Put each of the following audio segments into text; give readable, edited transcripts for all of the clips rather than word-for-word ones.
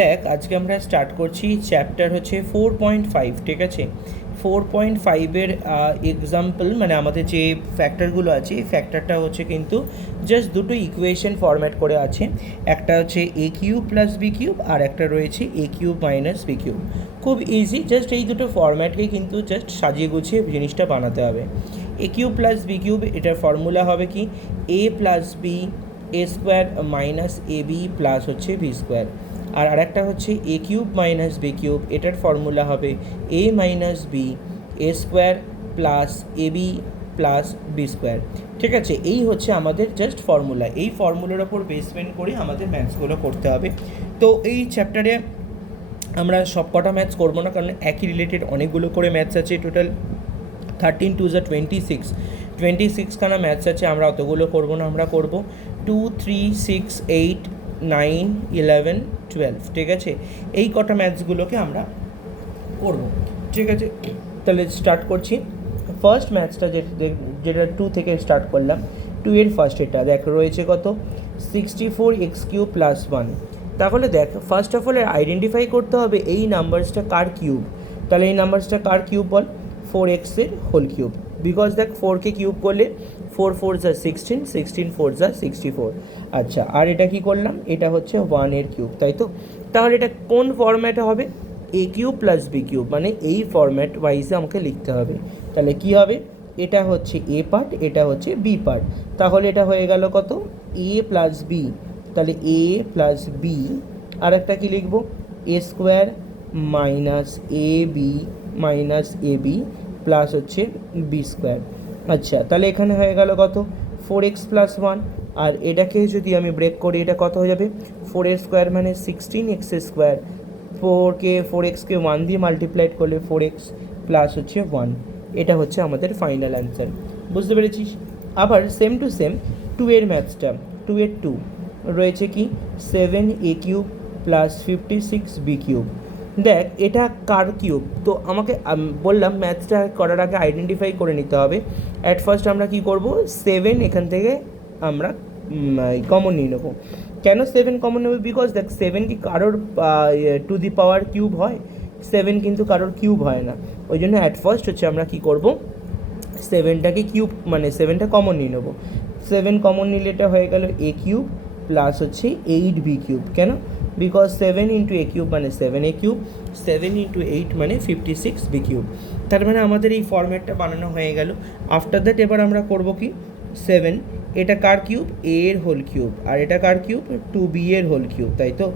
দেখ আজকে আমরা স্টার্ট করছি চ্যাপ্টার হচ্ছে 4.5, ঠিক আছে। 4.5-এর এক্সাম্পল মানে আমাদের যে ফ্যাক্টরগুলো আছে এই ফ্যাক্টরটা হচ্ছে কিন্তু জাস্ট দুটো ইকুয়েশন ফরম্যাট করে আছে। একটা হচ্ছে এ কিউব প্লাস বি কিউব আর একটা রয়েছে এ কিউব মাইনাস বি কিউব। খুব ইজি, জাস্ট এই দুটো ফরম্যাটকে কিন্তু জাস্ট সাজিয়ে গুছিয়ে জিনিসটা বানাতে হবে। এ কিউব প্লাস বি কিউব, এটার ফর্মুলা হবে কি এ plus b A square minus a B plus হচ্ছে বি স্কোয়ার। আর আরেকটা হচ্ছে এ কিউব মাইনাস বি কিউব, এটার ফর্মুলা হবে a minus B A square plus A B plus B square. ঠিক আছে, এই হচ্ছে আমাদের জাস্ট ফর্মুলা। এই ফর্মুলার ওপর বেসমেন্ট করে আমাদের ম্যাথসগুলো করতে হবে। তো এই চ্যাপ্টারে আমরা সব কটা ম্যাথস করবো না, কারণ একই রিলেটেড অনেকগুলো করে ম্যাথস আছে। টোটাল 13 2 26খানা ম্যাথস আছে। আমরা অতগুলো করবো না, আমরা করব 2 3 6 8 9 11 12, ঠিক আছে। এই কটা ম্যাথসগুলোকে আমরা করব, ঠিক আছে। তাহলে স্টার্ট করছি। ফার্স্ট ম্যাথসটা যেটা 2 থেকে স্টার্ট করলাম, 2 এর ফার্স্ট এটা দেখ রয়েছে কত 64x³ প্লাস 1। তাহলে দেখ ফার্স্ট অফ অল আইডেন্টিফাই করতে হবে এই নাম্বারসটা কার কিউব। তাহলে এই নাম্বারসটা কার কিউব বল, 4x-এর হোল কিউব। বিকজ দেখ 4কে কিউব করলে 4 4 যা 16, 16 4 যা 64। আচ্ছা, আর এটা কি করলাম, এটা হচ্ছে 1-এর কিউব, তাই তো। তাহলে এটা কোন ফরম্যাটে হবে, এ কিউব প্লাস বি কিউব, মানে এই ফরম্যাট ওয়াইজে আমাকে লিখতে হবে। তাহলে কি হবে, এটা হচ্ছে এ পার্ট, এটা হচ্ছে বি পার্ট। তাহলে এটা হয়ে গেল কত, এ প্লাস বি। তাহলে এ প্লাস বি, আর একটা কী লিখব, এ square minus a B minus a B plus হচ্ছে বি স্কোয়ার। আচ্ছা, তাহলে এখানে হয়ে গেল কত 4x প্লাস 1। আর এটাকে যদি আমি ব্রেক করি এটা কত হয়ে যাবে, 4 স্কোয়ার মানে 16x স্কোয়ার। 4xকে 1 দিয়ে মাল্টিপ্লাইড করলে 4x প্লাস হচ্ছে 1। এটা হচ্ছে আমাদের ফাইনাল অ্যান্সার, বুঝতে পেরেছিস। আবার সেম টু সেম 2-এর ম্যাথসটা, 2-এর 2 রয়েছে কি 7a³ প্লাস 56b³ দেখ এটা কার কিউব। তো আমাকে বললাম ম্যাথসটা করার আগে আইডেন্টিফাই করে নিতে হবে। অ্যাট ফার্স্ট আমরা কি করব, 7 এখান থেকে আমরা কমন নিয়ে নেবো। কেন 7 কমন নেবে, বিকজ দেখ 7 কি কারোর টু দি পাওয়ার কিউব হয়, 7 কিন্তু কারোর কিউব হয় না। ওই জন্য অ্যাট ফার্স্ট হচ্ছে আমরা কি করব, 7টাকে কিউব মানে 7টা কমন নিয়ে নেবো। 7 কমন নিলে এটা হয়ে গেল a³ প্লাস হচ্ছে 8b³। কেন, বিকজ 7 ইন্টু a³ মানে 7a³, 7 ইন্টু 8 মানে 56b³। তার মানে আমাদের এই ফরম্যাটটা বানানো হয়ে গেল। আফটার দ্যাট এবার আমরা করব কি, 7 এটা কার কিউব, a এর হোল কিউব, আর এটা কার কিউব 2b এর হোল কিউব, তাই তো।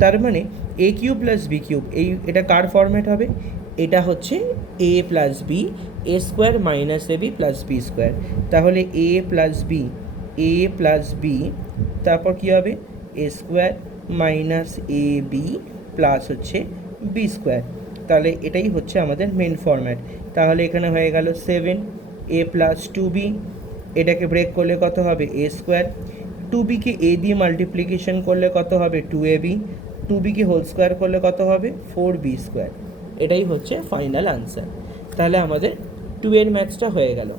তার মানে a³ প্লাস b³ এটা কার ফরম্যাট হবে, এটা হচ্ছে a plus b A square minus a B plus B square. তাহলে এ প্লাস বি তারপর কী হবে, এ square minus a B plus হচ্ছে বি স্কোয়ার। তাহলে এটাই হচ্ছে আমাদের মেন ফরম্যাট। তাহলে এখানে হয়ে গেল 7 এ প্লাস 2b, এটাকে ব্রেক করলে কত হবে এ স্কোয়ার, 2bকে এ দিয়ে মাল্টিপ্লিকেশন করলে কত হবে 2ab, 2bকে হোল স্কোয়ার করলে কত হবে 4b স্কোয়ার। এটাই হচ্ছে ফাইনাল আনসার। তাহলে আমাদের 2-এর ম্যাথসটা হয়ে গেল।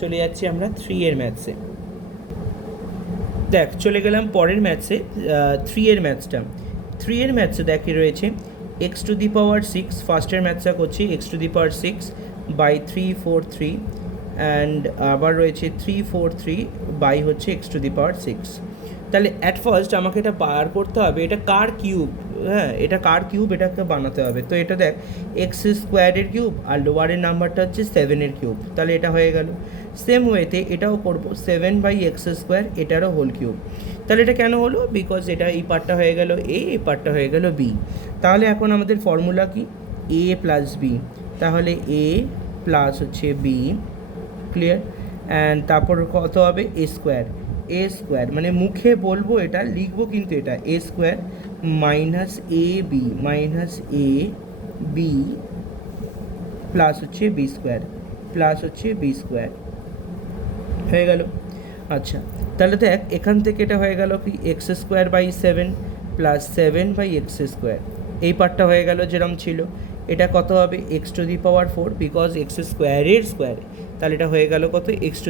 চলে যাচ্ছি আমরা 3-এর ম্যাথসে। দেখ চলে গেলাম পরের ম্যাথসে, 3-এর ম্যাথসটা। 3-এর ম্যাথসে দেখে রয়েছে x⁶, ফার্স্টের ম্যাথসটা করছি x⁶ বাই 343, অ্যান্ড আবার রয়েছে 343 বাই হচ্ছে x⁶। তাহলে অ্যাট ফার্স্ট আমাকে এটা বার করতে হবে এটা কার কিউব। হ্যাঁ, এটা কার কিউব, এটাকে বানাতে হবে। তো এটা দেখ x² কিউব আর লোয়ারের নাম্বারটা হচ্ছে 7-এর কিউব। তাহলে এটা হয়ে গেল। সেম ওয়েতে এটাও করবো 7/x², এটারও হোল কিউব। তাহলে এটা কেন হলো, বিকজ এটা এই পার্টটা হয়ে গেল এ, এই পার্টটা হয়ে গেল বি। তাহলে এখন আমাদের ফর্মুলা কি, এ প্লাস বি। তাহলে এ প্লাস হচ্ছে বি, ক্লিয়ার। অ্যান্ড তারপর কত হবে এ স্কোয়ার মানে মুখে বলবো, এটা লিখবো কিন্তু এটা এ square minus a B plus হচ্ছে বি স্কোয়ার হয়ে গেল। আচ্ছা, তাহলে দেখ এখান থেকে এটা হয়ে গেল কি x²/7 প্লাস 7/x², এই পার্টটা হয়ে গেল যেরকম ছিল। এটা কত হবে x⁴, বিকজ x² স্কোয়ার। তাহলে এটা হয়ে গেল কত x⁴,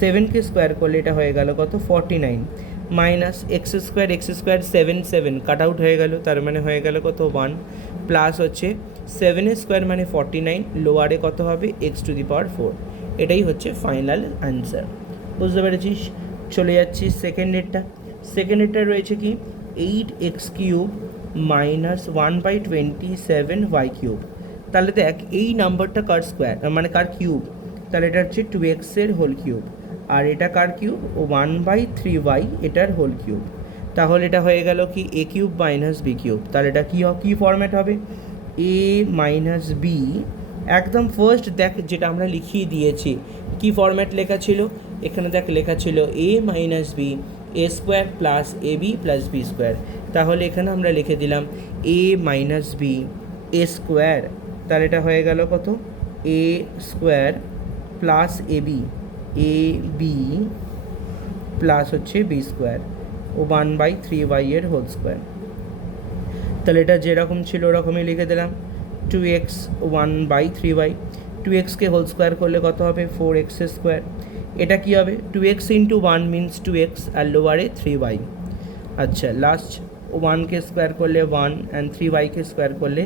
7কে স্কোয়ার করলে এটা হয়ে গেল কত 49 minus x square 7 cut out হয়ে গেল, তার মানে হয়ে গেল কত 1, প্লাস হচ্ছে 7 মানে 49, লোয়ারে কত হবে x⁴, এটাই হচ্ছে ফাইনাল অ্যান্সার। বুঝতে পেরেছিস? চলে যাচ্ছি সেকেন্ডেরটা রয়েছে কি 8x³ মাইনাস 1/27y³। তাহলে দেখ এই নাম্বারটা কার স্কোয়ার মানে কার কিউব, তাহলে এটা হচ্ছে 2x এর হোল কিউব, আর এটা কার কিউব 1/3y এটার হোল কিউব। তাহলে এটা হয়ে গেল কি a³ মাইনাস b³। তাহলে এটা কী ফরম্যাট হবে a মাইনাস বি, একদম ফার্স্ট দেখ যেটা আমরা লিখিয়ে দিয়েছি কি ফরম্যাট লেখা ছিল, এখানে দেখ লেখা ছিল a minus b a² plus ab plus b²। তাহলে এখানে আমরা লিখে দিলাম a মাইনাস বি a², তাহলে এটা হয়ে গেল কত a² প্লাস ab প্লাস হচ্ছে b² ও 1/3y এর হোল স্কোয়ার। তাহলে এটা যেরকম ছিল ওরকমই লিখে দিলাম 2x 1/3y, 2xকে হোল স্কোয়ার করলে কত হবে 4x²। এটা কি হবে 2x ইন্টু 1 মিনস 2x আর লোয়ারে 3y। আচ্ছা লাস্ট 1কে স্কোয়ার করলে 1 অ্যান্ড 3yকে স্কোয়ার করলে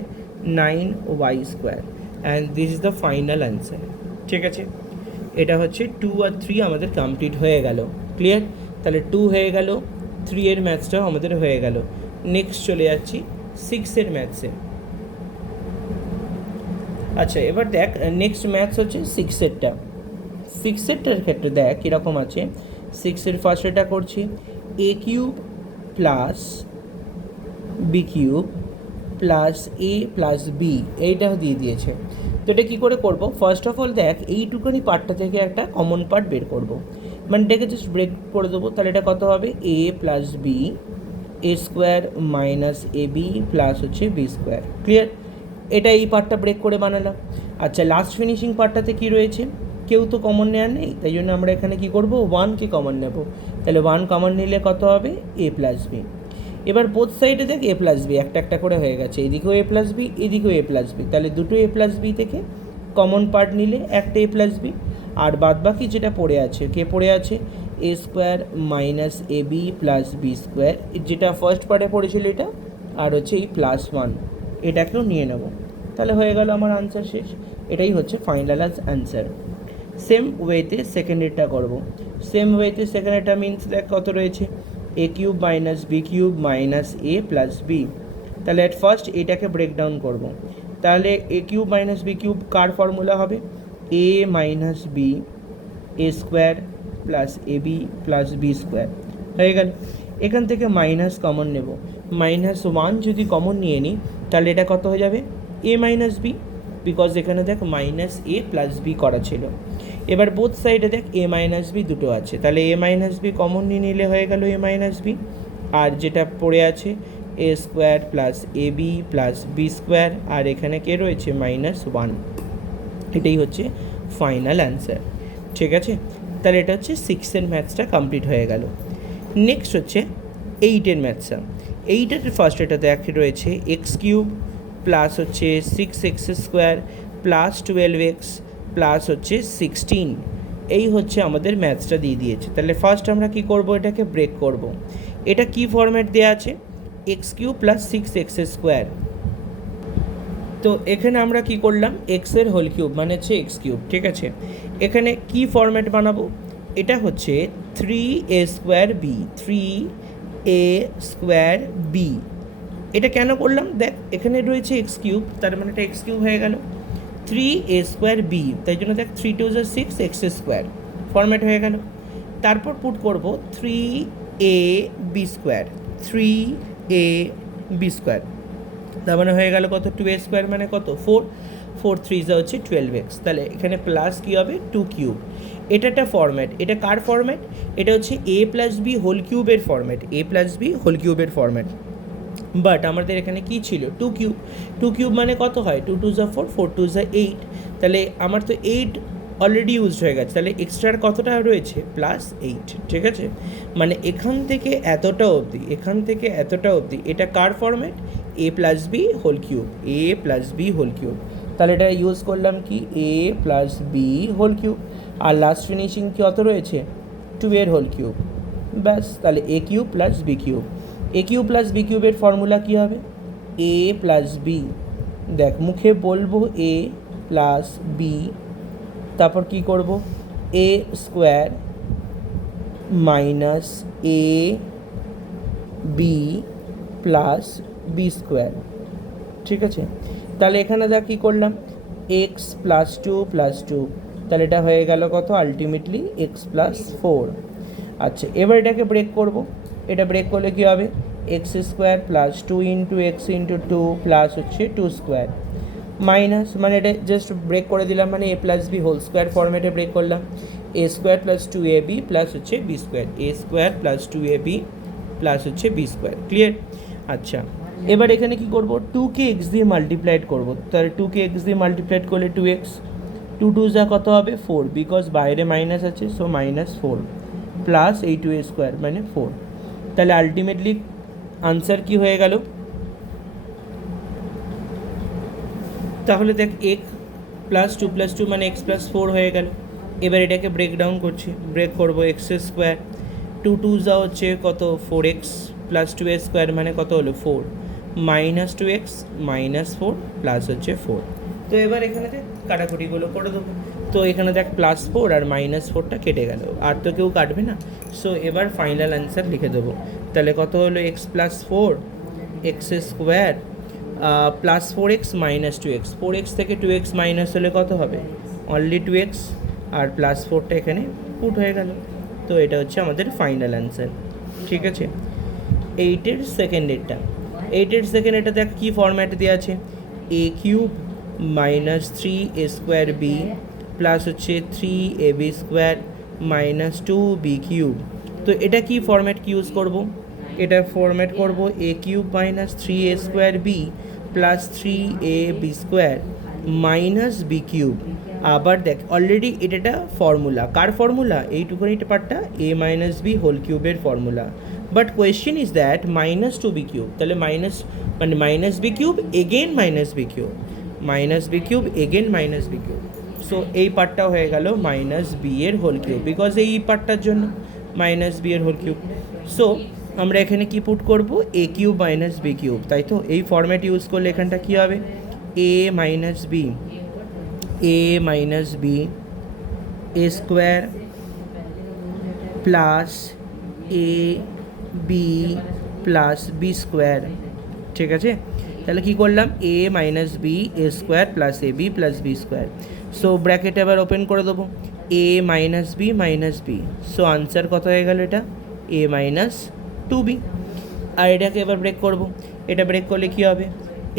9y², and this is the final answer. ঠিক আছে, এটা হচ্ছে 2 আর 3 আমাদের কমপ্লিট হয়ে গেল। ক্লিয়ার? তাহলে 2 হয়ে গেল, 3 এর ম্যাথসটাও আমাদের হয়ে গেল। নেক্সট চলে যাচ্ছি 6 এর ম্যাথসে। আচ্ছা এবার দেখ নেক্সট ম্যাথস হচ্ছে 6এরটার ক্ষেত্রে দেখ কীরকম আছে। 6এর ফার্স্ট এটা করছি a³ plus b³ plus a plus b, এইটা দিয়ে দিয়েছে। তো এটা কী করে করব, ফার্স্ট অফ অল দেখ এইটুকুনি পার্টটা থেকে একটা কমন পার্ট বের করব, মানে এটাকে জাস্ট ব্রেক করে দেবো। তাহলে এটা কত হবে a plus b a² minus ab plus হচ্ছে b²। ক্লিয়ার? এটা এই পার্টটা ব্রেক করে বানালাম। আচ্ছা লাস্ট ফিনিশিং পার্টটাতে কী রয়েছে, কেউ তো কমন নেওয়ার নেই, তাই জন্য আমরা এখানে কী করব 1কে কমন নেব। তাহলে 1 কমন নিলে কত হবে a প্লাস বি। এবার বোথ সাইডে দেখ a প্লাস বি একটা করে হয়ে গেছে, এদিকেও a প্লাস বি এদিকেও a প্লাস বি, তাহলে দুটো a প্লাস বি থেকে কমন পার্ট নিলে একটা a প্লাস বি, আর বাদ বাকি যেটা পড়ে আছে কে পড়ে আছে a² minus ab plus b², যেটা ফার্স্ট পার্টে পড়েছিল এটা, আর হচ্ছে এই +1 এটাকেও নিয়ে নেব। তাহলে হয়ে গেল আমার আনসার শেষ। এটাই হচ্ছে ফাইনাল অ্যান্সার। সেম ওয়েতে সেকেন্ডেরটা করব। সেম ওয়েতে সেকেন্ডেরটা মিনস দেখ কত রয়েছে a³ minus b³ minus a plus b. তাহলে অ্যাট ফার্স্ট এটাকে ব্রেকডাউন করব। তাহলে a³ মাইনাস b³ কার ফর্মুলা হবে a minus b a² plus ab plus b² হয়ে গেল। এখান থেকে মাইনাস কমন নেব, -1 যদি কমন নিয়ে নিই তাহলে এটা কত হয়ে যাবে a মাইনাস বি, বিকজ এখানে দেখ মাইনাস a প্লাস বি করা ছিল। এবার বোথ সাইডে দেখ a মাইনাস বি দুটো আছে, তাহলে a মাইনাস বি কমন নিয়ে নিলে হয়ে গেল a মাইনাস বি, আর যেটা পড়ে আছে a² plus ab plus b², আর এখানে কে রয়েছে -1। এটাই হচ্ছে ফাইনাল অ্যান্সার। ঠিক আছে, তাহলে এটা হচ্ছে 6এর ম্যাথসটা কমপ্লিট হয়ে গেল। নেক্সট হচ্ছে 8এর ম্যাথসটা। 8এর ফার্স্ট এটা দেখ রয়েছে x³ প্লাস হচ্ছে 6x² প্লাস 12x প্লাস হচ্ছে 16, এই হচ্ছে আমাদের ম্যাথসটা দিয়ে দিয়েছে। তাহলে ফার্স্ট আমরা কি করব, এটাকে ব্রেক করব। এটা কি ফরম্যাট দেওয়া আছে x³ প্লাস 6x²। তো এখানে আমরা কি করলাম এক্সের হোল কিউব মানে হচ্ছে x³। ঠিক আছে, এখানে কি ফরম্যাট বানাবো, এটা হচ্ছে 3a² b 3a² b। এটা কেন করলাম দেখ এখানে রয়েছে x³ তার মানে এটা x³ হয়ে গেল 3a² b, তাই জন্য দেখ 3 2 6 x² ফরম্যাট হয়ে গেল। তারপর পুট করব 3ab², 3ab², তার মানে হয়ে গেল কত 2a² মানে কত 4, 4 3 হচ্ছে 12x। তাহলে এখানে প্লাস কী হবে 2³ এটা একটা ফরম্যাট। এটা কার ফরম্যাট, এটা হচ্ছে a প্লাস বি হোল কিউবের format, a plus B whole কিউবের ফরম্যাট। বাট আমাদের এখানে কি ছিল 2³ মানে কত হয় 2 2 4 4 2 8, তাহলে আমার তো 8 অলরেডি ইউজড হয়ে গেছে, তাহলে এক্সট্রার কতটা রয়েছে +8। ঠিক আছে, মানে এখান থেকে এতটা অবধি, এখান থেকে এতটা অবধি এটা কার format a plus B whole cube, a plus B whole cube. তাহলে এটা ইউজ করলাম কি a plus B whole cube, আর লাস্ট ফিনিশিং কত রয়েছে 2 এর হোল কিউব, ব্যাস, তাহলে A cube plus B cube. A cube plus B কিউবের ফর্মুলা কী হবে? এ প্লাস বি, দেখ মুখে বলবো এ প্লাস বি, তারপর কি করব, এ square minus a B plus B square. ঠিক আছে, তাহলে এখানে দেখ কী করলাম, এক্স প্লাস টু, তাহলে এটা হয়ে গেল কত, আলটিমেটলি এক্স প্লাস ফোর। আচ্ছা, এবার এটাকে ব্রেক করব, এটা ব্রেক করলে কী হবে, X square plus two into X into two plus হচ্ছে টু স্কোয়ার মাইনাস, মানে এটা জাস্ট ব্রেক করে দিলাম, মানে A plus B whole square ফর্মেটে ব্রেক করলাম, A square plus two A B plus হচ্ছে B square, A square plus two A B plus হচ্ছে বি স্কোয়ার। ক্লিয়ার? আচ্ছা, এবার এখানে কি করব, টুকে এক্স দিয়ে মাল্টিপ্লাইড করবো, তাহলে টুকে এক্স দিয়ে মাল্টিপ্লাইড করলে টু এক্স, টু টু যা কত হবে ফোর, বিকজ বাইরে মাইনাস আছে, সো মাইনাস ফোর প্লাস এই টু এ স্কোয়ার মানে ফোর। তাহলে আলটিমেটলি আনসার কি হয়ে গেল, তাহলে দেখ এক্স প্লাস টু মানে এক্স প্লাস ফোর হয়ে গেল। এবার এটাকে ব্রেক ডাউন করছি, ব্রেক করবো, এক্স স্কোয়ার টু টু যা হচ্ছে কত four x plus two a square মানে কত হলো four, minus two x minus four plus হচ্ছে ফোর। তো এবার এখানে দেখ কাটাকুটিগুলো করে দেবো, তো এখানে দেখ প্লাস ফোর আর মাইনাস ফোরটা কেটে গেল, আর তো কেউ কাটবে না, সো এবার ফাইনাল অ্যান্সার লিখে দেবো। তাহলে কত হলো, x plus four x square plus four x minus two x, four x থেকে টু এক্স মাইনাস হলে কত হবে, অনলি টু এক্স, আর প্লাস ফোরটা এখানে পুট হয়ে গেল। তো এটা হচ্ছে আমাদের ফাইনাল অ্যান্সার। ঠিক আছে, এইটের সেকেন্ডেরটা দেখ কী ফরম্যাট দেওয়া আছে, A cube minus three A square B plus হচ্ছে three A B square minus two B cube. তো এটা কি ফরম্যাট ইউজ করব, এটা ফরম্যাট করব এ cube minus three A square B plus three A B square minus B cube. আবার দেখ already এটা ফর্মুলা, কার ফর্মুলা, এইটুকুনি পার্টটা এ মাইনাস বি হোল কিউবের formula, but question is that minus two B cube, তাহলে minus মানে minus B cube again minus B cube, minus B cube again minus B cube. So এই পার্টটা হয়ে গেল মাইনাস বি এর whole cube, because এই পার্টটার জন্য মাইনাস বি এর হোল কিউব। সো আমরা এখানে কি পুট করব, এ কিউব মাইনাস বি কিউব, তাই তো এই ফর্ম্যাট ইউজ করলে এখানটা কী হবে, a minus B A square plus A B plus B square. ঠিক আছে, তাহলে কী করলাম, এ minus B A square plus A B plus B square. So bracket এবার ওপেন করে দেবো, A minus B, so answer কত হয়ে গেল, এটা এ মাইনাস টু বি। আর এটাকে এবার ব্রেক করব, এটা ব্রেক করলে কী হবে,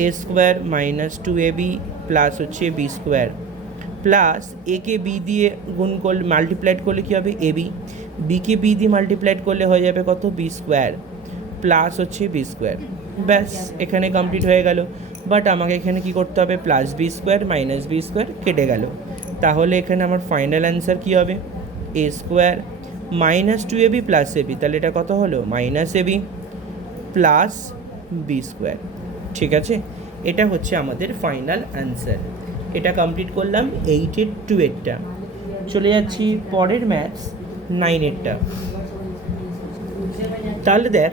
এ square minus two A B plus হচ্ছে বি স্কোয়ার প্লাস একে বি দিয়ে গুণ করলে মাল্টিপ্লাইড করলে কী হবে, এ বি, বিকে বি দিয়ে মাল্টিপ্লাইড করলে হয়ে যাবে কত, বি স্কোয়ার প্লাস হচ্ছে বি স্কোয়ার। ব্যাস এখানে কমপ্লিট হয়ে গেল, বাট আমাকে এখানে কি করতে হবে, plus B square minus b square কেটে গেল, তাহলে এখানে আমার ফাইনাল অ্যান্সার কী হবে, এ square minus two A B plus A b, তাহলে এটা কত হলো, minus a B plus B square. ঠিক আছে, এটা হচ্ছে আমাদের ফাইনাল অ্যান্সার। এটা কমপ্লিট করলাম 8-এর 2-এরটা। চলে যাচ্ছি পরের ম্যাথস 9-এরটা। তাহলে দেখ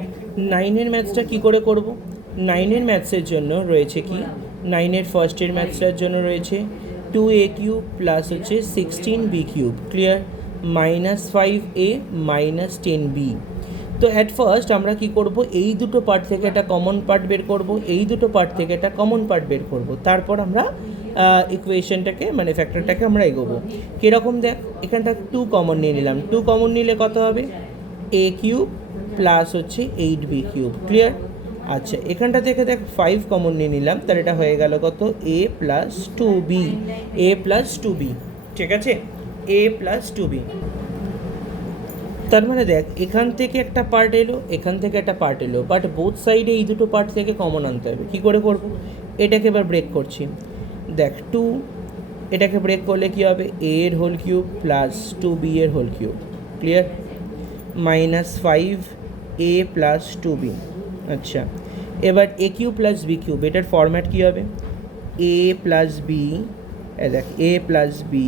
9-এর ম্যাথসটা কী করে করব, 9-এর ম্যাথসের জন্য রয়েছে কি, 9-এর ফার্স্টের ম্যাথসটার জন্য রয়েছে 2a কিউব প্লাস হচ্ছে 16b cube, clear, minus 5a minus 10b। তো অ্যাট ফার্স্ট আমরা কি করব, এই দুটো পার্ট থেকে একটা কমন পার্ট বের করব, এই দুটো পার্ট থেকে একটা কমন পার্ট বের করব, তারপর আমরা ইকুয়েশনটাকে মানে ফ্যাক্টরটাকে আমরা এগোবো। কীরকম দেখ, এখানটা 2 কমন নিয়ে নিলাম, 2 কমন নিলে কত হবে, এ কিউব প্লাস হচ্ছে 8b কিউব, ক্লিয়ার। আচ্ছা, এখানটা থেকে দেখ 5 কমন নিয়ে নিলাম, তাহলে এটা হয়ে গেল কত, এ প্লাস টু বি, ঠিক আছে, এ প্লাস টু বি। তার মানে দেখ এখান থেকে একটা পার্ট এলো, এখান থেকে একটা পার্ট এলো, বাট বোথ সাইডে এই দুটো পার্ট থেকে কমন আনতে হবে। কী করে করব, এটাকে এবার ব্রেক করছি, দেখ 2, এটাকে ব্রেক করলে কী হবে, এ এর হোল কিউব প্লাস 2b এর whole cube, clear, minus 5a plus 2b। আচ্ছা, এবার a cube plus B cube, এটার ফরম্যাট কী হবে, এ প্লাস বি, দেখ এ প্লাস বি,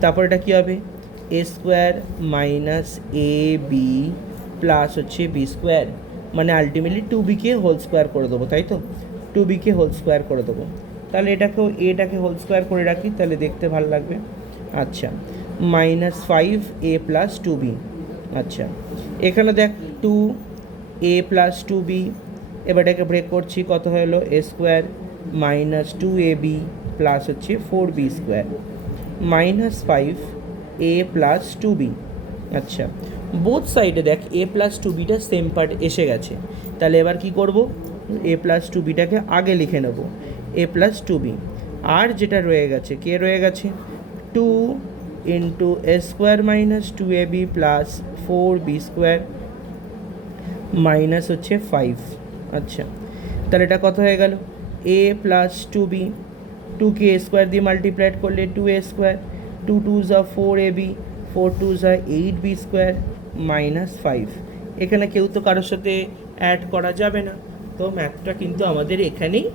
তারপর এটা কী হবে, এ square minus a B plus হচ্ছে বি স্কোয়ার, মানে আলটিমেটলি 2b-কে হোল স্কোয়ার করে দেবো, তাই তো? 2b-কে হোল স্কোয়ার করে দেবো। তাহলে এটাকে হোল স্কোয়ার করে রাখি, তাহলে দেখতে ভালো লাগবে। আচ্ছা, -5a প্লাস 2b। আচ্ছা, এখানে দেখ 2a প্লাস 2b, এবার এটাকে ব্রেক করছি, কত হলো a square minus 2ab plus হচ্ছে 4b square -5a plus 2b। আচ্ছা, বোথ সাইডে দেখ a প্লাস 2bটা সেম পার্ট এসে গেছে, তাহলে এবার কি করব, a প্লাস 2bটাকে আগে লিখে নেব, a প্লাস 2b। আর যেটা রয়ে গেছে, কে রয়ে গেছে, 2 into a square minus 2ab plus 4b square minus হচ্ছে 5। আচ্ছা, তাহলে এটা কত হয়ে গেল, a plus 2b, 2কে a square দিয়ে মাল্টিপ্লাইড করলে 2a square, 2 2s are 4ab, 4 2s are 8b square minus 5। এখানে কেউ তো কারোর সাথে অ্যাড করা যাবে না, তো ম্যাথটা কিন্তু আমাদের এখানেই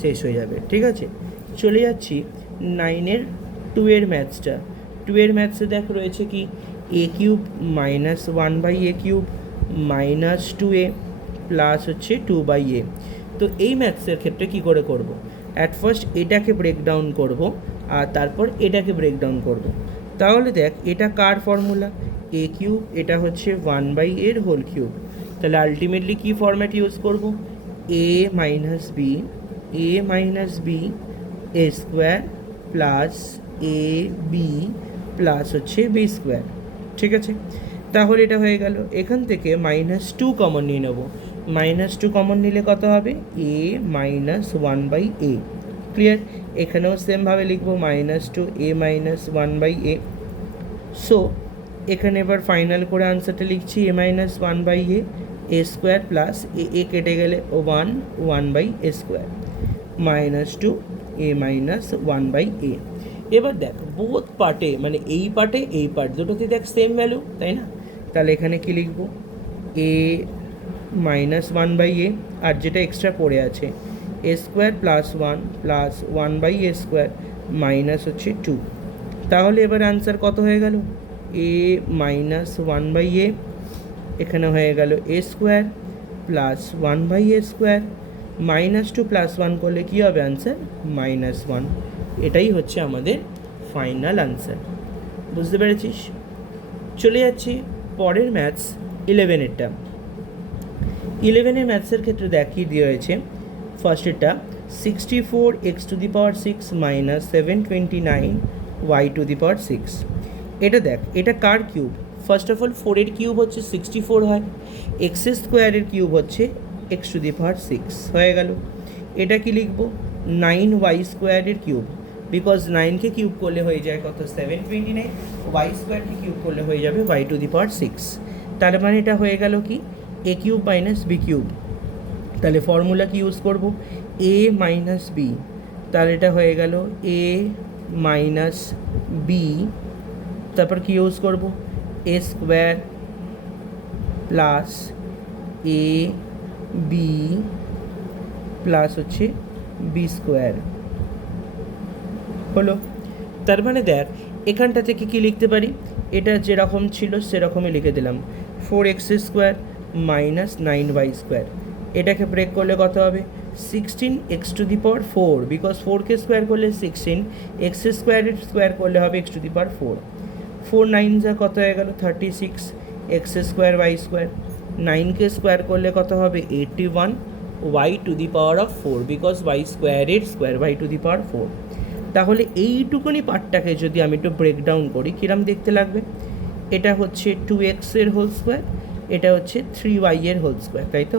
শেষ হয়ে যাবে। ঠিক আছে, চলে যাচ্ছি 9-এর 2-এর ম্যাথসটা। 2-এর ম্যাথসে দেখ রয়েছে কি, a cube minus 1/a cube minus 2a plus হচ্ছে 2/a। তো এই ম্যাথসের ক্ষেত্রে কি করে করব, অ্যাট ফার্স্ট এটাকে ব্রেকডাউন করব আর তারপর এটাকে ব্রেকডাউন করব। তাহলে দেখ এটা কার ফর্মুলা, a কিউব, এটা হচ্ছে 1/a হোল কিউব। তাহলে আলটিমেটলি কি ফর্ম্যাট ইউজ করব, a minus b a square plus a b plus হচ্ছে b স্কোয়ার। ঠিক আছে, তাহলে এটা হয়ে গেল। এখান থেকে -2 কমন নিয়ে নেব, -2 কমন নিলে কত হবে, a মাইনাস 1/a। ক্লিয়ার, এখানেও সেমভাবে লিখবো -2 a মাইনাস 1/a। সো এখানে এবার ফাইনাল করে আনসারটা লিখছি, a minus 1/a, a square plus a কেটে গেলে 1/a square -2 a minus 1/a। এবার দেখ বোথ পার্টে, মানে এই পার্টে এই পার্ট দুটোতে দেখ সেম ভ্যালু, তাই না? তাহলে এখানে কি লিখবো, a মাইনাস 1/a, আর যেটা এক্সট্রা পড়ে আছে a square plus 1 plus 1/a square minus হচ্ছে 2। তাহলে এবার আনসার কত হয়ে গেল, a মাইনাস 1/a, এখানে হয়ে গেল a square plus 1/a square -2 plus 1 করলে কী হবে আনসার, -1। এটাই হচ্ছে আমাদের ফাইনাল আনসার। বুঝতে পেরেছিস? চলে যাচ্ছি পরের ম্যাথস 11-এরটা। 11-এর ম্যাথসের ক্ষেত্রে দেখ কী দিয়ে রয়েছে, ফার্স্টেরটা 64x⁶ মাইনাস 729y⁶। এটা দেখ, এটা কার কিউব, ফার্স্ট অফ অল 4-এর কিউব হচ্ছে 64 হয়, এক্স স্কোয়ারের কিউব হচ্ছে x⁶ হয়ে গেল। এটা কি লিখবো, 9y স্কোয়ারের কিউব, বিকজ 9কে কিউব করলে হয়ে যায় কত, 729, y স্কোয়ারকে কিউব করলে হয়ে যাবে y⁶। তার মানে এটা হয়ে গেল কি, a cube minus b cube. তাহলে ফর্মুলা কি ইউজ করব, a মাইনাস b, তাহলে এটা হয়ে গেল a মাইনাস b, তারপর কি ইউজ করব, a square plus a b plus হচ্ছে b স্কোয়ার হলো। তার মানে দেখ এখানটা থেকে কি লিখতে পারি, এটা যেরকম ছিল সেরকমই লিখে দিলাম, 4x square minus 9y square. এটাকে ব্রেক করলে কত হবে, 16x⁴, বিকজ 4কে স্কোয়ার করলে 16, x স্কোয়ারের স্কোয়ার করলে হবে x⁴। 4 9 কত হয়ে গেল 36, x স্কোয়ার y স্কোয়ার। 9কে স্কোয়ার করলে কত হবে 81, y⁴, বিকজ y স্কোয়ারের স্কোয়ার y⁴। তাহলে এইটুকুনি পার্টটাকে যদি আমি একটু ব্রেকডাউন করি, কিরম দেখতে লাগবে, এটা হচ্ছে 2x এর হোল স্কোয়ার, এটা হচ্ছে 3y এর হোল স্কোয়ার, তাই তো?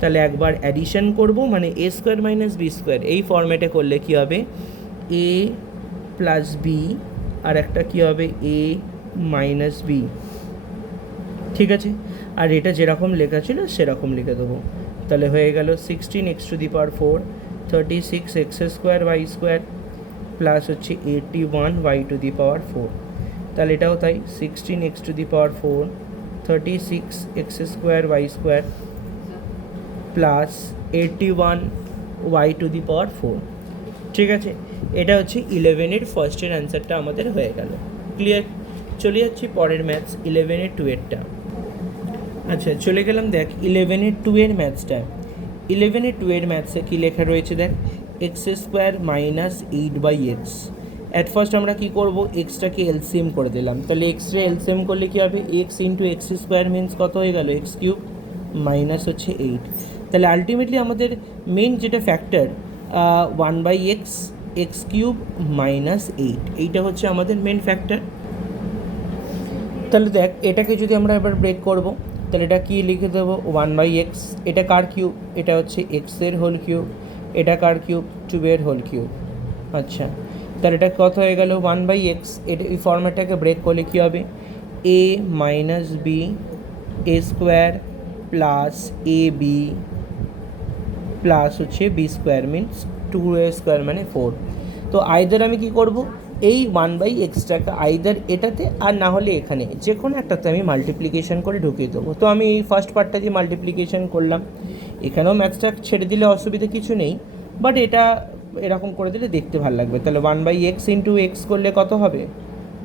তাহলে একবার অ্যাডিশন করব, মানে a square minus b square, এই ফর্ম্যাটে করলে কি হবে, a প্লাস b, আর একটা কী হবে a মাইনাস b। ঠিক আছে, আর এটা যেরকম লেখা ছিল সেরকম লিখে দেবো। তাহলে হয়ে গেল 16x⁴, 36x square y square plus হচ্ছে 81 y⁴। তাহলে এটাও তাই, 16x⁴, 36x square y square plus 81 y⁴। ঠিক আছে, এটা হচ্ছে 11-এর ফার্স্টের অ্যান্সারটা আমাদের হয়ে গেল। ক্লিয়ার? চলে যাচ্ছি পরের ম্যাথস 11-এর 2-এরটা। আচ্ছা চলে গেলাম দেখ 11-এর 2 এর ম্যাথসটা। 11-এর 2 এর ম্যাথসে কী লেখা রয়েছে দেখ, x square minus 8/x। At first আমরা কী করব, এক্সটাকে এলসিএম করে দিলাম। তাহলে এক্সরে এলসিএম করলে কী হবে, x into x square means কত হয়ে গেল, এক্স কিউব মাইনাস হচ্ছে 8। তাহলে আলটিমেটলি আমাদের মেন যেটা factor 1/x x cube minus 8, এইটা হচ্ছে আমাদের মেন ফ্যাক্টর। তাহলে দেখ এটাকে যদি আমরা এবার ব্রেক করব, তাহলে এটা কী লিখে দেবো, 1/x, এটা কার কিউব, এটা হচ্ছে এক্সের হোল কিউব, এটা কার কিউব, 2 হোল কিউব। আচ্ছা তাহলে এটা কত হয়ে গেল, 1/x। এটা এই ফর্ম্যাটটাকে ব্রেক করলে কী হবে, a minus B A square plus A B plus হচ্ছে B square means 2a square মানে 4। তো আইদার আমি কি করব, এই 1/xটাকে আইদার এটাতে আর না হলে এখানে যে কোনো একটাতে আমি মাল্টিপ্লিকেশন করে ঢুকিয়ে দেবো। তো আমি এই ফার্স্ট পার্টটা দিয়ে মাল্টিপ্লিকেশন করলাম, এখানেও ম্যাথসটা ছেড়ে দিলে অসুবিধা কিছু নেই, বাট এটা এরকম করে দিলে দেখতে ভালো লাগবে। তাহলে 1/x ইন্টু এক্স করলে কত হবে,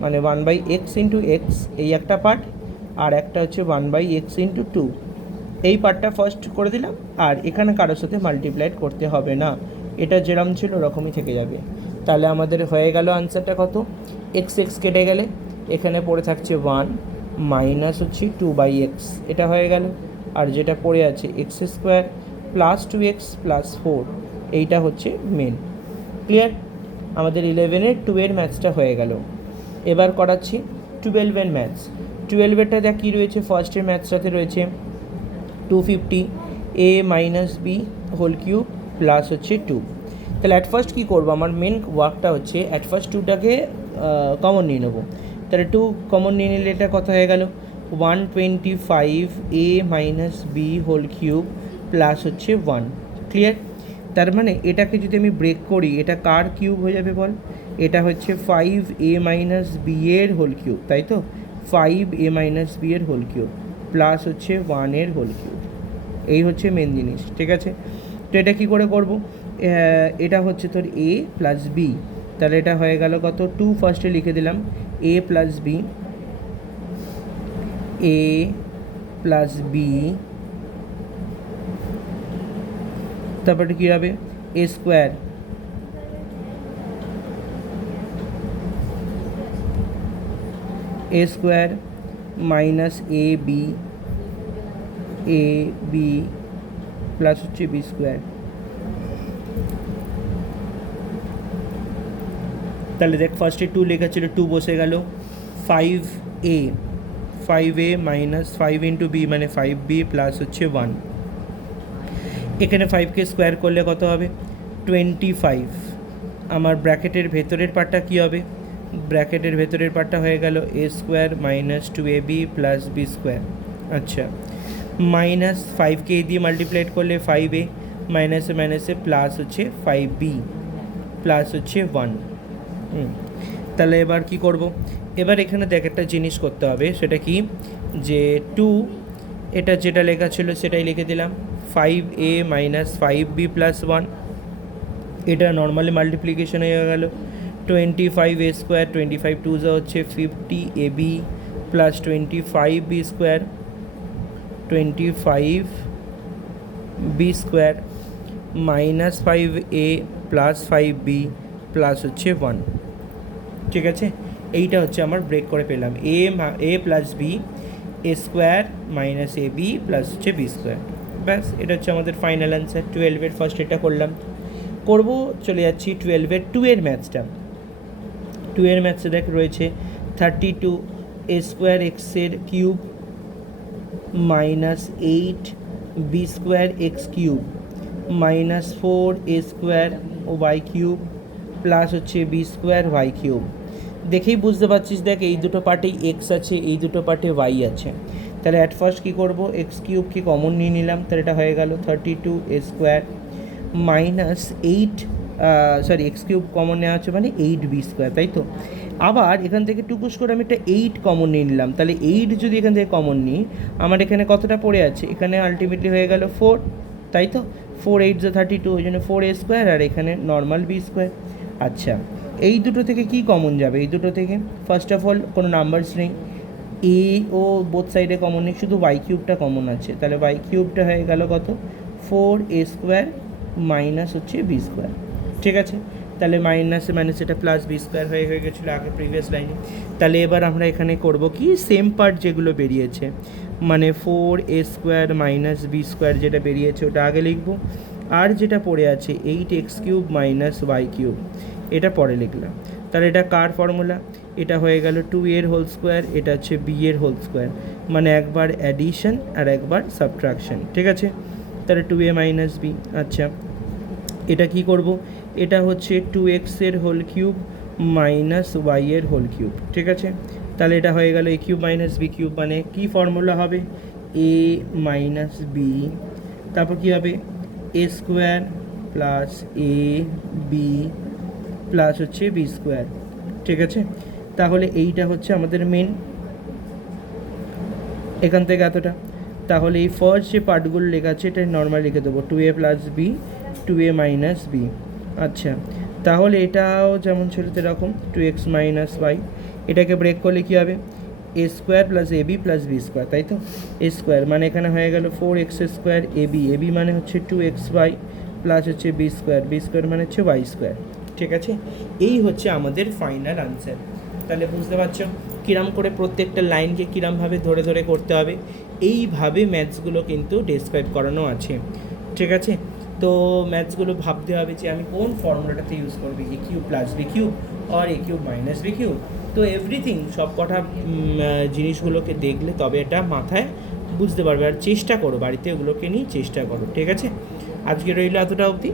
মানে 1/x ইন্টু এক্স এই একটা পার্ট, আর একটা হচ্ছে 1/x ইন্টু 2, এই পার্টটা ফার্স্ট করে দিলাম। আর এখানে কারোর সাথে মাল্টিপ্লাইড করতে হবে না, এটা যেরকম ছিল ওরকমই থেকে যাবে। তাহলে আমাদের হয়ে গেল আনসারটা কত, এক্স এক্স কেটে গেলে এখানে পড়ে থাকছে 1 মাইনাস হচ্ছে 2/x, এটা হয়ে গেল। আর যেটা পড়ে আছে x square plus 2x plus 4, এইটা হচ্ছে মেন। ক্লিয়ার, আমাদের 11-এর 2 এর ম্যাথসটা হয়ে গেল। এবার করাচ্ছি 12-এর ম্যাথস। 12-এরটা দেখ কী রয়েছে, ফার্স্টের ম্যাথসটাতে রয়েছে 250 a minus B whole cube plus হচ্ছে 2। তাহলে অ্যাট ফার্স্ট কী করবো, আমার মেন ওয়ার্কটা হচ্ছে অ্যাট ফার্স্ট 2টাকে কমন নিয়ে নেবো। তাহলে 2 কমন নিয়ে নিলে এটা কত হয়ে গেল, 125 a minus B whole cube plus হচ্ছে 1। ক্লিয়ার, তার মানে এটাকে যদি আমি ব্রেক করি, এটা কার কিউব হয়ে যাবে বল, এটা হচ্ছে 5a মাইনাস বি এর হোল কিউব, তাই তো 5a মাইনাস বি এর হোল কিউব প্লাস হচ্ছে 1 হোল কিউব, এই হচ্ছে মেন জিনিস। ঠিক আছে, তো এটা কী করে করব, এটা হচ্ছে তোর a প্লাস বি, তাহলে এটা হয়ে গেল কত, 2 ফার্স্টে লিখে দিলাম, a plus b, a plus b, তারপরে কী হবে, a square minus a B plus হচ্ছে বি স্কোয়ার। তাহলে দেখ ফার্স্টে 2 লেখা ছিল, 2 বসে গেল, 5a মাইনাস 5 ইন্টু বি মানে 5b প্লাস হচ্ছে 1। এখানে 5কে স্কোয়ার করলে কত হবে, 25। আমার ব্র্যাকেটের ভেতরের পার্টটা কী হবে, ব্র্যাকেটের ভেতরের পার্টটা হয়ে গেল a square minus 2ab plus B square. আচ্ছা, মাইনাস 5কে দিয়ে মাল্টিপ্লাইড করলে 5a মাইনাসে মাইনাসে প্লাস হচ্ছে 5b প্লাস হচ্ছে 1। তাহলে এবার কি করব, এবার এখানে দেখ একটা জিনিস করতে হবে, সেটা কি, যে 2 এটা যেটা লেখা ছিল সেটাই লিখে দিলাম, 5a মাইনাস 5b প্লাস 1, এটা নর্মালি মাল্টিপ্লিকেশন হয়ে গেল, 25a স্কোয়ার 25 2 হচ্ছে 50ab plus 25b square 25b square minus 5a plus 5b plus হচ্ছে 1। ঠিক আছে, এইটা হচ্ছে আমার ব্রেক করে পেলাম, a plus b A square minus a B plus হচ্ছে বি স্কোয়ার। ব্যাস, এটা হচ্ছে আমাদের ফাইনাল অ্যান্সার। 12-এর ফার্স্ট এটা করলাম, চলে যাচ্ছি 12-এর 2 এর ম্যাথসটা। 2 এর ম্যাথসে দেখ রয়েছে 32 a স্কোয়ার এক্সের cube minus 8 b square x cube minus 4 a square y cube plus হচ্ছে বি স্কোয়ার ওয়াই কিউব। দেখেই বুঝতে পারছিস, দেখ এই দুটো পার্টেই এক্স আছে, এই দুটো পার্টে ওয়াই আছে। তাহলে অ্যাট ফার্স্ট কী করবো, এক্স কিউবকে কমন নিয়ে নিলাম, তাহলে এটা হয়ে গেল 32 a square minus 8, x cube common নেওয়া হচ্ছে মানে 8b স্কোয়ার, তাই তো। আবার এখান থেকে টুকুস করে আমি একটা 8 কমন নিয়ে নিলাম, তাহলে 8 যদি এখান থেকে কমন নিই, আমার এখানে কতটা পড়ে আছে, এখানে আলটিমেটলি হয়ে গেল 4, তাই তো, 4 8 32, ওই জন্য 4a স্কোয়ার, আর এখানে নর্মাল বি স্কোয়ার। আচ্ছা, এই দুটো থেকে কি কমন যাবে, এই দুটো থেকে ফার্স্ট অফ অল কোনো নাম্বারস নেই, এ ও বোথ সাইডে কমন নেই, শুধু ওয়াই কিউবটা কমন আছে, তাহলে ওয়াই কিউবটা হয়ে গেল কত, 4a² মাইনাস হচ্ছে b²। ঠিক আছে, তাহলে মাইনাসে মাইনাস এটা প্লাস b² হয়ে গেছিলো আগে প্রিভিয়াস লাইনে। তাহলে এবার আমরা এখানে করব কি, সেম পার্ট যেগুলো বেরিয়েছে, মানে 4a² মাইনাস b² যেটা বেরিয়েছে ওটা আগে লিখব, আর যেটা পড়ে আছে 8x³ মাইনাস y³ এটা পরে লিখলাম। তাহলে এটা কার ফর্মুলা, এটা হয়ে গেল 2a², এটা হচ্ছে b², মানে একবার অ্যাডিশন আর একবার সাবট্রাকশন। ঠিক আছে, তাহলে 2a মাইনাস b। আচ্ছা, এটা কি করব, এটা হচ্ছে 2x³ মাইনাস y³। ঠিক আছে, তাহলে এটা হয়ে গেল a³ মাইনাস b³ মানে কি ফর্মুলা হবে, a মাইনাস b, তারপর কী হবে a² plus a b plus হচ্ছে b²। ঠিক আছে, তাহলে এইটা হচ্ছে আমাদের মেন, এখান থেকে এতটা। তাহলে এই ফার্স্ট যে পার্টগুলো লেখা আছে এটা নর্মাল লিখে দেবো, 2a plus b, 2a minus b। আচ্ছা, তাহলে এটাও যেমন ছিল সেরকম 2x মাইনাস y, এটাকে ব্রেক করলে কী হবে, a² plus ab plus b², তাই তো, a² মানে এখানে হয়ে গেল 4x² ab মানে হচ্ছে 2xy প্লাস হচ্ছে b² মানে হচ্ছে y²। ঠিক আছে, এই হচ্ছে আমাদের ফাইনাল আনসার। তাহলে বুঝতে পারছো কিরম করে প্রত্যেকটা লাইনকে কীরমভাবে ধরে ধরে করতে হবে, এইভাবে ম্যাথসগুলো কিন্তু ডেসক্রাইব করানো আছে। ঠিক আছে, তো ম্যাথসগুলো ভাবতে হবে যে আমি কোন ফর্মুলাটাতে ইউজ করবো, a³ প্লাস b³ আর a³ মাইনাস b³। তো এভরিথিং সব কটা জিনিসগুলোকে দেখলে তবে এটা মাথায় বুঝতে পারবে, আর চেষ্টা করো বাড়িতে ওগুলোকে নিয়ে চেষ্টা করো। ঠিক আছে, আজকে রইল এতটা অবধি।